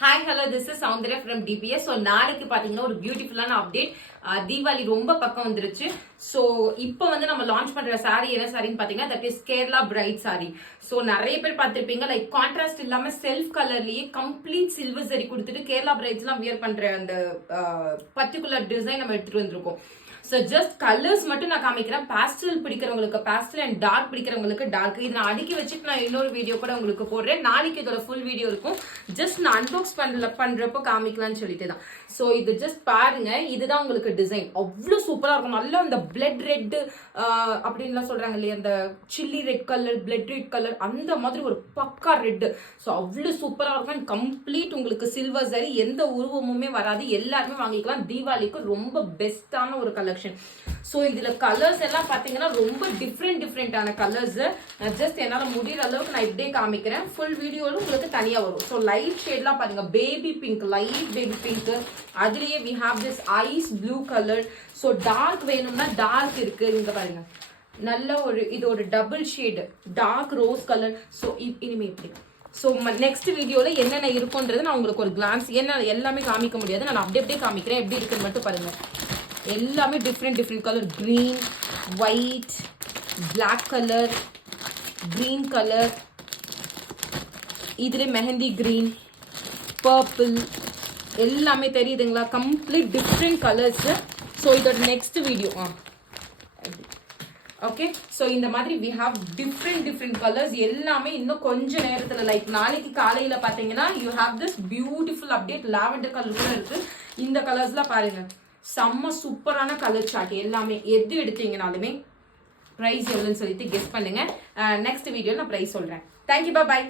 Hi, hello, this is Soundarya from DPS. So, நாளைக்கு பாத்தீங்கன்னா ஒரு பியூட்டிஃபுல்லான அப்டேட். தீபாவளி ரொம்ப பக்கம் வந்துருச்சு. ஸோ இப்போ வந்து நம்ம லான்ச் பண்ற சாரி என்ன சாரின்னு பாத்தீங்கன்னா that is Kerala pride sari. So நிறைய பேர் பார்த்திருப்பீங்க லைக் கான்ட்ராஸ்ட் இல்லாம செல்ஃப் கலர்லயே கம்ப்ளீட் சில்வர் சரி கொடுத்துட்டு கேரளா பிரைட்ஸ் எல்லாம் வியர் பண்ற அந்த பர்டிகுலர் டிசைன் நம்ம எடுத்துட்டு வந்திருக்கோம். ஸோ ஜஸ்ட் கலர்ஸ் மட்டும் நான் காமிக்கிறேன். பேஸ்டல் பிடிக்கிறவங்களுக்கு பேஸ்டல் அண்ட் டார்க் பிடிக்கிறவங்களுக்கு டார்க். இது நான் அடுக்கி வச்சுட்டு நான் இன்னொரு வீடியோ கூட உங்களுக்கு போடுறேன். நாளைக்கு இதோட ஃபுல் வீடியோ இருக்கும். ஜஸ்ட் நான் அன்பாக்ஸ் பண்றப்போ காமிக்கலாம்னு சொல்லிட்டு தான். ஸோ இது ஜஸ்ட் பாருங்க, இதுதான் உங்களுக்கு டிசைன். அவ்வளோ சூப்பரா இருக்கும். நல்லா அந்த பிளட் ரெட் அப்படின்லாம் சொல்றாங்க இல்லையா, அந்த chilli red colour, blood red colour, அந்த மாதிரி ஒரு பக்கா ரெட். ஸோ அவ்வளோ சூப்பரா இருக்கும். கம்ப்ளீட் உங்களுக்கு சில்வர் சரி, எந்த உருவமுமே வராது. எல்லாருமே வாங்கிக்கலாம். தீபாவளிக்கு ரொம்ப பெஸ்டான ஒரு கலர். சோ இதுல கலர்ஸ் எல்லாம் பாத்தீங்கன்னா ரொம்ப டிஃப்ரெண்டான கலர்ஸ். ஜஸ்ட் என்னால முடியற அளவுக்கு நான் இப்படியே காமிக்கிறேன். ஃபுல் வீடியோல உங்களுக்கு தனியா வரும். சோ லைட் ஷேட்லாம் பாருங்க, baby pink, light baby pink. அதுலயே we have this ice blue color. So dark வேணும்னா டார்க் இருக்கு. இங்க பாருங்க, நல்ல ஒரு இது ஒரு double shade dark rose colour. So இனிமே இப்படி. ஸோ நெக்ஸ்ட் வீடியோவில் என்னென்ன இருக்குன்றது நான் உங்களுக்கு ஒரு கிளான்ஸ், என்ன எல்லாமே காமிக்க முடியாது, நான் அப்படியே காமிக்கிறேன். எப்படி இருக்குன்னு மட்டும் பாருங்க. எல்லாமே different colour, green, white, black colour, green colour, இதுல மெஹந்தி கிரீன், பர்பிள், எல்லாமே தெரியுதுங்களா? Complete different colours. ஸோ இதோட நெக்ஸ்ட் வீடியோ ஓகே. ஸோ இந்த மாதிரி we have different கலர்ஸ். எல்லாமே இன்னும் கொஞ்ச நேரத்துல லைக் நாளைக்கு காலையில பாத்தீங்கன்னா you have this beautiful update. Lavender colour கூட இருக்கு. இந்த கலர்ஸ்லாம் பாருங்க, செம்ம சூப்பரான கலர் சார்ட். எல்லாமே எது எடுத்தீங்கனாலுமே பிரைஸ் எவ்வளோன்னு சொல்லிட்டு கெஸ் பண்ணுங்க. நெக்ஸ்ட் வீடியோ நான் பிரைஸ் சொல்றேன். தேங்க்யூ, பாய்.